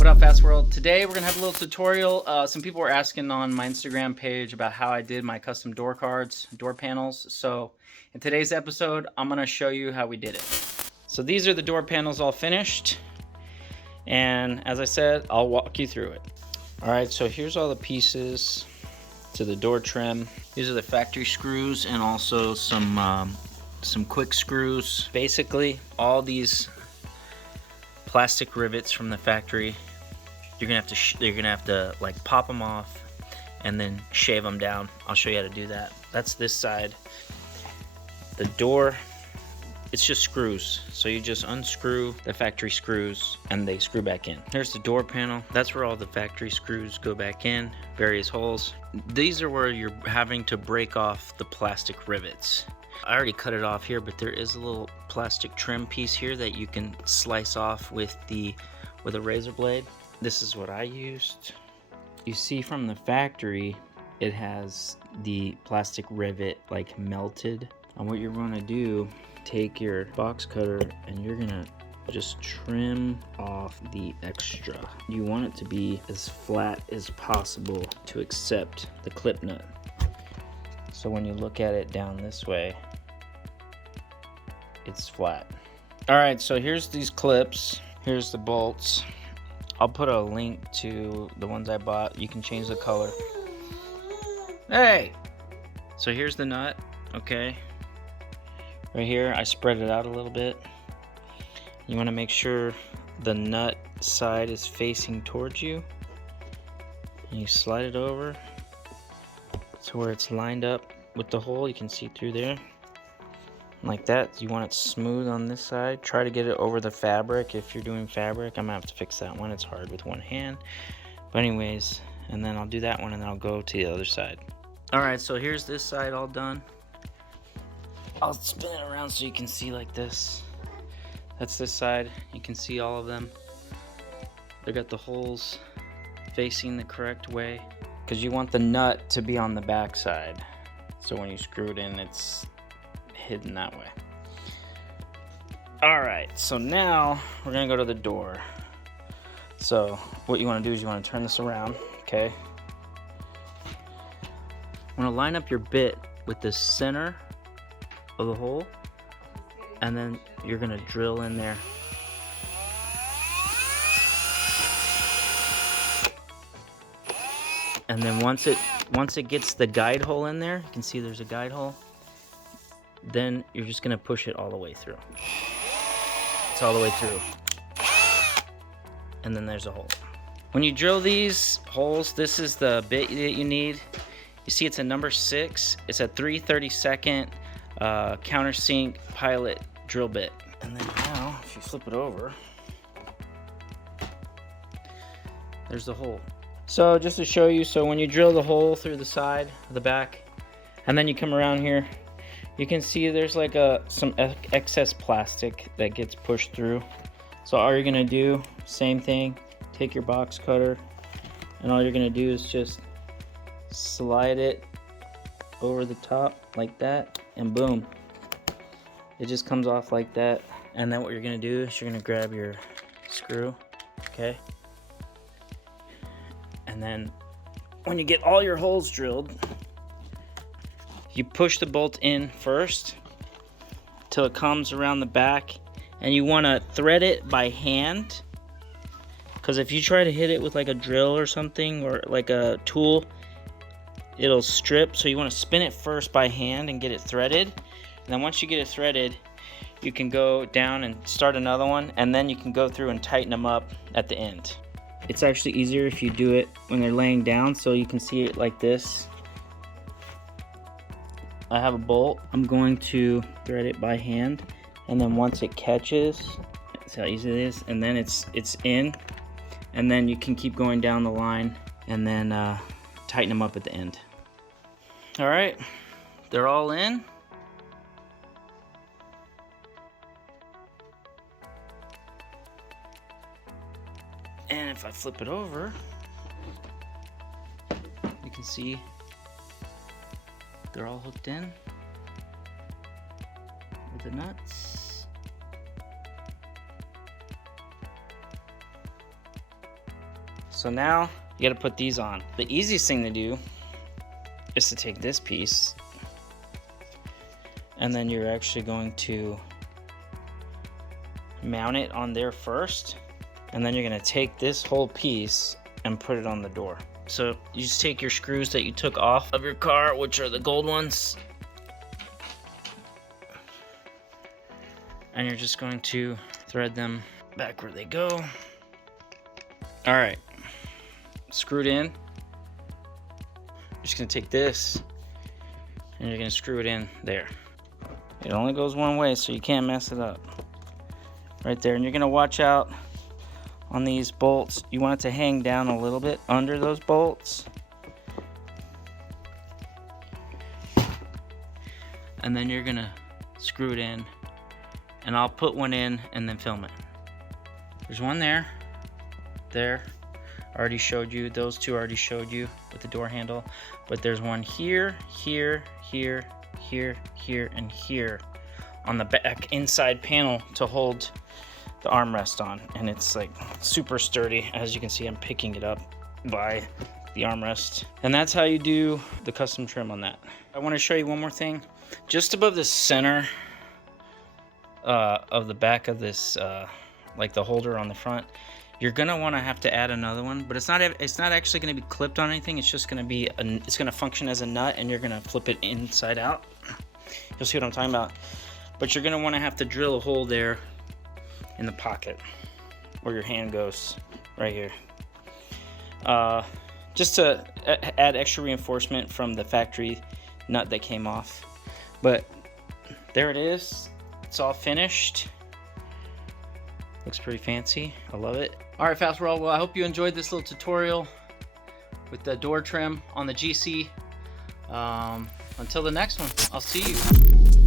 What up, Fast World? Today we're gonna have a little tutorial. Some people were asking on my Instagram page about how I did my custom door cards, door panels. So in today's episode, I'm gonna show you how we did it. So these are the door panels all finished. And as I said, I'll walk you through it. All right, so here's all the pieces to the door trim. These are the factory screws and also some quick screws. Basically, all these plastic rivets from the factory, you're gonna have to like pop them off and then shave them down. I'll show you how to do that. That's this side. The door, it's just screws. So you just unscrew the factory screws and they screw back in. Here's the door panel. That's where all the factory screws go back in, various holes. These are where you're having to break off the plastic rivets. I already cut it off here, but there is a little plastic trim piece here that you can slice off with a razor blade. This is what I used. You see from the factory, it has the plastic rivet like melted. And what you're gonna do, take your box cutter and you're gonna just trim off the extra. You want it to be as flat as possible to accept the clip nut. So when you look at it down this way, it's flat. All right, so here's these clips. Here's the bolts. I'll put a link to the ones I bought. You can change the color. Hey! So here's the nut, okay? Right here, I spread it out a little bit. You wanna make sure the nut side is facing towards you. And you slide it over to where it's lined up with the hole. You can see through there. Like that. You want it smooth on this side. Try to get it over the fabric. If you're doing fabric, I'm gonna have to fix that one. It's hard with one hand. But anyways, and then I'll do that one and then I'll go to the other side. All right, so here's this side all done. I'll spin it around so you can see like this. That's this side. You can see all of them. They got the holes facing the correct way because you want the nut to be on the back side. So when you screw it in, it's hidden that way. All right, so now we're gonna go to the door. So what you want to do is you want to turn this around, okay? You want to line up your bit with the center of the hole, and then you're gonna drill in there. And then once it gets the guide hole in there, you can see there's a guide hole. Then you're just gonna push it all the way through. It's all the way through. And then there's a hole. When you drill these holes, this is the bit that you need. You see it's a number 6. It's a 3/32 countersink pilot drill bit. And then now, if you flip it over, there's the hole. So just to show you, so when you drill the hole through the side, the back, and then you come around here, you can see there's like some excess plastic that gets pushed through. So all you're gonna do, same thing, take your box cutter, and all you're gonna do is just slide it over the top like that, and boom, it just comes off like that. And then what you're gonna do is you're gonna grab your screw, okay? And then when you get all your holes drilled, you push the bolt in first till it comes around the back, and you want to thread it by hand, because if you try to hit it with like a drill or something or like a tool, it'll strip. So you want to spin it first by hand and get it threaded, and then once you get it threaded, you can go down and start another one, and then you can go through and tighten them up at the end. It's actually easier if you do it when they're laying down, so you can see it like this. I have a bolt. I'm going to thread it by hand, and then once it catches, see how easy it is, and then it's in, and then you can keep going down the line and then tighten them up at the end. All right, they're all in. And if I flip it over, you can see they're all hooked in with the nuts. So now you got to put these on. The easiest thing to do is to take this piece, and then you're actually going to mount it on there first, and then you're going to take this whole piece and put it on the door. So you just take your screws that you took off of your car, which are the gold ones, and you're just going to thread them back where they go. All right, screwed in. You're just gonna take this and you're gonna screw it in there. It only goes one way, so you can't mess it up. Right there, and you're gonna watch out on these bolts. You want it to hang down a little bit under those bolts. And then you're gonna screw it in, and I'll put one in and then film it. There's one there. There, already showed you. Those two already showed you with the door handle. But there's one here, here, here, here, here, and here on the back inside panel to hold the armrest on. And it's like super sturdy. As you can see, I'm picking it up by the armrest. And that's how you do the custom trim on that. I want to show you one more thing. Just above the center of the back of this, like the holder on the front, you're gonna want to have to add another one, but it's not actually going to be clipped on anything. It's just going to be it's going to function as a nut, and you're going to flip it inside out. You'll see what I'm talking about. But you're going to want to have to drill a hole there in the pocket where your hand goes, right here, just to add extra reinforcement from the factory nut that came off. But there it is. It's all finished. Looks pretty fancy. I love it. All right, Fast World. Well, I hope you enjoyed this little tutorial with the door trim on the GC. Until the next one, I'll see you.